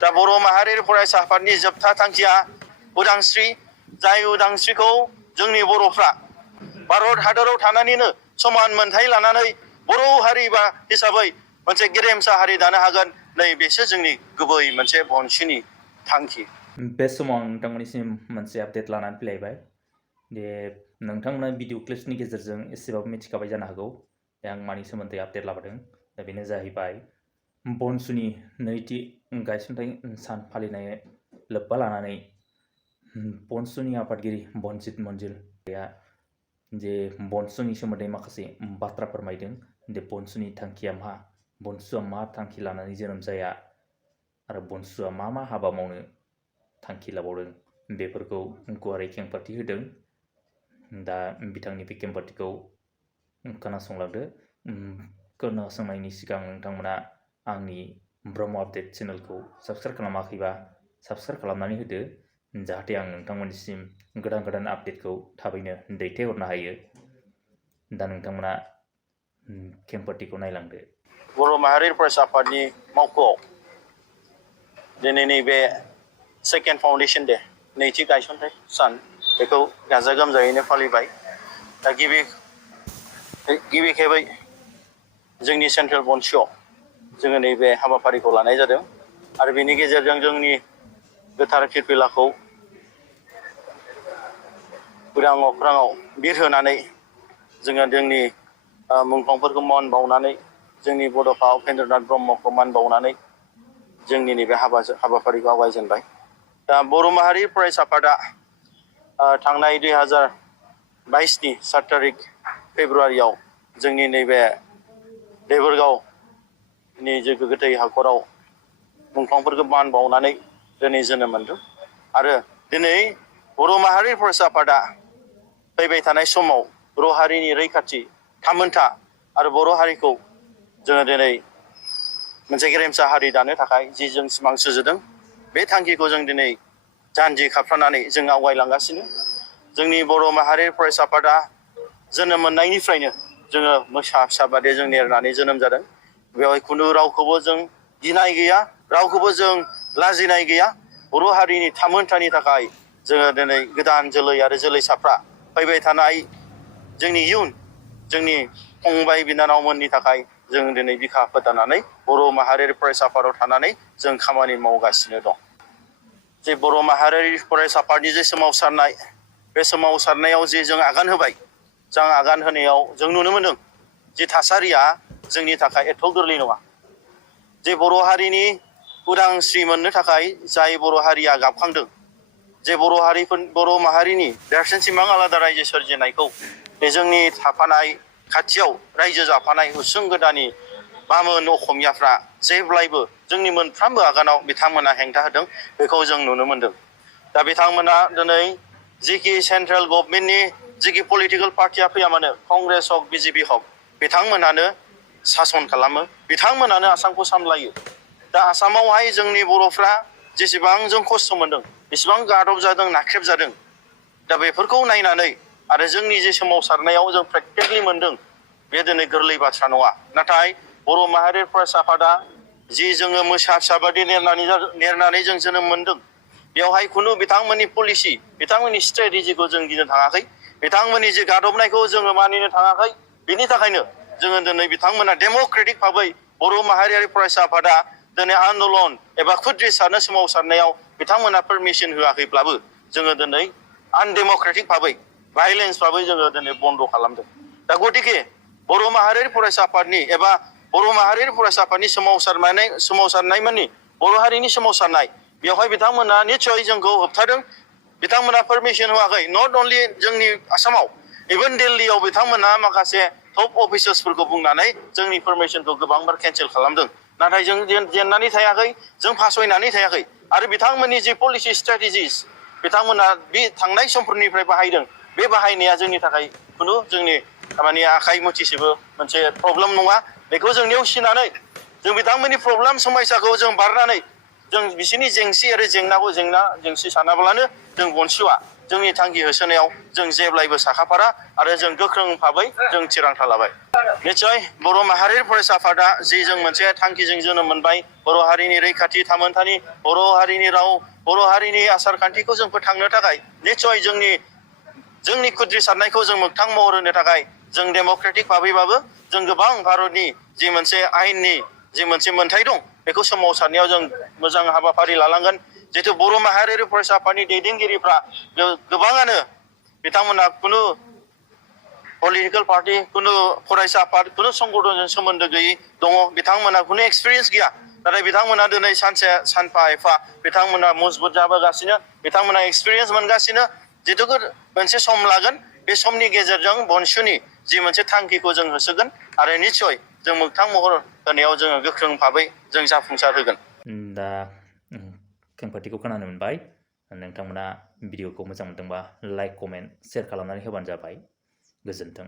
दा बर' माहारियारि फरायसा आफादनि जोबथा थांखिया उदांस्रि, जाय उदांस्रिखौ जोंनि बर'फ्रा भारत हादराव थानानैनो समान मोनथाय लानानै बर' हारि हिसाबै मोनसे गेरेमसा हारि दानो हागोन, नै बेसो जोंनि गुबै मोनसे बनसुनि थांखि। बे समाव आं नोंथांमोननिसिम मोनसे आपडेट लानानै फैलायबाय दे नोंथांमोना भिडिअ क्लिप्सनि गेजेरजों एसेबाबो मिथिखाबाय जानो हागौ दे आं मानि सोमोन्दै आपडेट लाबोदों। दा बेनो जाहैबाय बनसुनि नैथि गायसनथाइ सान फालिनाय लोब्बा लानानै बनसुनि आफादगिरि बनजित मन्जिलआ जे बनसुनि सोमोन्दै माखासे बाथ्रा फोरमायदों। दे बनसुनि थांखिया मा, बनसुआ मा थांखि लानानै जोनोम जाया आरो बनसुआ मा मा हाबा मावनो थांखि लाबावदों बेफोरखौ गुवारै खेंफोरथि होदों। दा बिथांनि बे खेंफोरथिखौ खोनासंलांदो। खोनासंनायनि सिगां नोंथांमोना आंनि ब्रह्म आपडेट चेनेलखौ साबस्क्राइब खालामाखैबा साबस्क्राइब खालामनानै होदो, जाहाथे आं नोंथांमोननिसिम गोदान गोदान आपडेटखौ थाबैनो दैथायहरनो हायो। दा नोंथांमोना खेंफोरथिखौ नायलांदो। बर' माहारियारि फरायसा आफादनि मावख'आव दिनैनि बे सेकेन्ड फाउन्डेसन डे, नैथि गायसनथाइ सान, बेखौ गाजा गोमजायैनो फालिबाय। दा गिबि खेबै जोंनि सेन्ट्रेल बनसुआव जोङो नैबे हाबाफारिखौ लानाय जादों आरो बेनि गेजेरजों जोंनि गोथार फिरफिलाखौ उदां अख्राङाव बिरहोनानै जोङो जोंनि मुंख्लंफोरखौ मान बावनानै, जोंनि बड'फा उपेन्द्रनाथ ब्रह्मखौ मान बावनानै जोंनि नैबे हाबाफारिखौ आवगायजेनबाय। दा बर' माहारि फरायसा आफादा थांनाय 2022नि 7 थारिख फेब्रुवारियाव जोंनि नैबे देबोरगावनि जे गोथै हाखराव मुंख्लंफोरखौ मान बावनानै दिनै जोनोम मोनदों आरो दिनै बर' माहारि फरायसा आफादा फैबाय थानाय समाव बर' हारिनि रैखाथि, थामोनथा आरो बर' हारिखौ जोङो दिनै मोनसे गेरेमसा हारि दानो थाखाय जि जों सिमां सुजुदों, बे थांखिखौ जों दिनै जानजि खाफ्रानानै जों आवगायलांगासिनो। जोंनि बर' माहारि फरायसा आफादा जोनोम मोननायनिफ्रायनो जोङो मोसा फिसा बादि जों नेरनानै जोनोम जादों। बेवहाय खुनु रावखौबो जों गिनाय गैया, रावखौबो जों लाजिनाय गैया। बर' हारिनि थामोनथानि थाखाय जोङो दिनै गोदान जोलै आरो जोलैसाफ्रा फैबाय थानाय जोंनि इयुन, जोंनि फंबाय बिनानावमोननि थाखाय जों दिनै बिखा फोदानानै बर' माहारियारि फरायसा आफादाव थानानै जों खामानि मावगासिनो दं। जे बर' माहारियारि फरायसा आफादनि जे सोमावसारनाय, बे सोमावसारनायाव जे जों आगान होबाय, जों आगान होनायाव जों नुनो मोनदों जे थासारिया जोंनि थाखाय एथ' गोरलै नङा। जे बर' हारिनि उदांस्रि मोननो थाखाय जाय बर' हारिया गाबखांदों, जे बर' माहारिनि देरसिन सिमां आलादा रायजो सोरजिनायखौ बे जोंनि थाफानाय खाथियाव रायजो जाफानाय उसुं गोदानि बामोन असमियाफ्रा जेब्लायबो जोंनि मोनफ्रोमबो आगानाव बिथांमोना हेंथा होदों, बेखौ जों नुनो मोनदों। दा बिथांमोना दिनै जिखि सेन्ट्रेल गभर्नमेन्टनि जिखि पलिटिकेल पार्टिया फैया मानो, कंग्रेस हक बिजेपि हक, बिथांमोनानो सासन खालामो, बिथांमोनानो आसामखौ सामलायो। दा आसामावहाय जोंनि बर'फ्रा जेसेबां जों खस्थ' मोनदों, बेसेबां गादब जादों, नाख्रेब जादों, दा बेफोरखौ नायनानै आरो जोंनि जे सोमावसारनायाव जों प्रेक्टिकेलि मोनदों, बे दिनै गोरलै बाथ्रा नङा। नाथाय बर' माहारि फरायसा आफादा जि जोङो मोसा फिसा बादि नेरनानै जों जोनोम मोनदों, बेवहाय खुनु बिथांमोननि पलिसि, बिथांमोननि स्ट्रेटेजिखौ जों गिनो थाङाखै, बिथांमोननि जे गादबनायखौ जोङो मानिनो थाङाखै। बेनि थाखायनो जोङो दिनै बिथांमोना डेम'क्रेटिक भाबै बर' माहारियारि फरायसा आफादा दिनै आन्दलन एबा खुद्रि सारनो सोमावसारनायाव बिथांमोना पारमिसन होआखैब्लाबो जोङो दिनै आनडेम'क्रेटिक भाबै, भायलेन्स भाबै जोङो दिनै बन्द' खालामदों। दा गतिके बर' माहारियारि फरायसा आफादनि एबा बर' माहारियारि फरायसा आफादनि सोमावसारनाय मानि बर' हारिनि सोमावसारनाय, बेवहाय बिथांमोना निस्सय जोंखौ होबथादों। बिथांमोना पारमिसन होआखै। नट अनलि जोंनि आसामाव, इभेन दिल्लीयाव बिथांमोना माखासे टप अफिसार्सफोरखौ बुंनानै जोंनि पारमिसनखौ गोबांबार केन्सेल खालामदों। नाथाय जों जेननानै थायाखै, जों फासयनानै थायाखै। आरो बिथांमोननि जि पलिसि स्ट्रेटेजिस बिथांमोना बे थांनाय समफोरनिफ्राय बाहायदों, बे बाहायनाया जोंनि थाखाय खुनु जोंनि माने आखाइ मुथिसेबो मोनसे प्रब्लेम नङा। बेखौ जों नेवसिनानै जों बिथांमोननि प्रब्लेम समयसाखौ जों बारनानै जों बिसोरनि जेंसि आरो जेंनाखौ जेंसि सानाब्लानो जों बनसुआ जोंनि थांखि होसोनायाव जों जेब्लायबो साखाफारा आरो जों गोख्रों भाबै जों थिरांथा लाबाय। निश्चय बर' माहारि फरायसा आफादा जि जों मोनसे थांखिजों जोनोम मोनबाय, बर' हारिनि रैखाथि थामोन्थानि, बर' हारिनि राव, बर' हारिनि आसार खान्थिखौ जों फोथांनो थाखाय निश्चय जोंनि खुद्रि सारनायखौ जों मोगथां महर होनो थाखाय जों डेम'क्रेटिक भाबैबाबो जों गोबां भारतनि जि मोनसे आयेननि जि मोनसे मोन्थाय दं बेखौ सोमावसारनायाव जों मोजां हाबाफारि लालांगोन। जिहेतु बर' माहारियारि फरायसा आफादनि दैदेनगिरिफ्रा गोबाङानो बिथांमोना खुनु पलिटिकेल पार्टि, खुनु फरायसा आफाद, खुनु संगठनजों सोमोन्दो गैयै दङ। बिथांमोना खुनु एक्सपिरियेन्स गैया, नाथाय बिथांमोना दिनै सानफा एफा बिथांमोना मजबुत जाबोगासिनो, बिथांमोना एक्सपिरियेन्स मोनगासिनो। जिहेतु मोनसे सम लागोन, बे समनि गेजेरजों बनसुनि जि मोनसे थांखिखौ जों होसोगोन आरो निश्चय जों मोगथां महर होनायाव जोङो गोख्रों भाबै जों जाफुंसार होगोन। दा खेंफोरथिखौ खोनानो मोनबाय। नोंथांमोना भिडिअखौ मोजां मोनदोंबा लाइक, कमेन्ट, शेयार खालामनानै होबानो जाबाय। गोजोन्थों।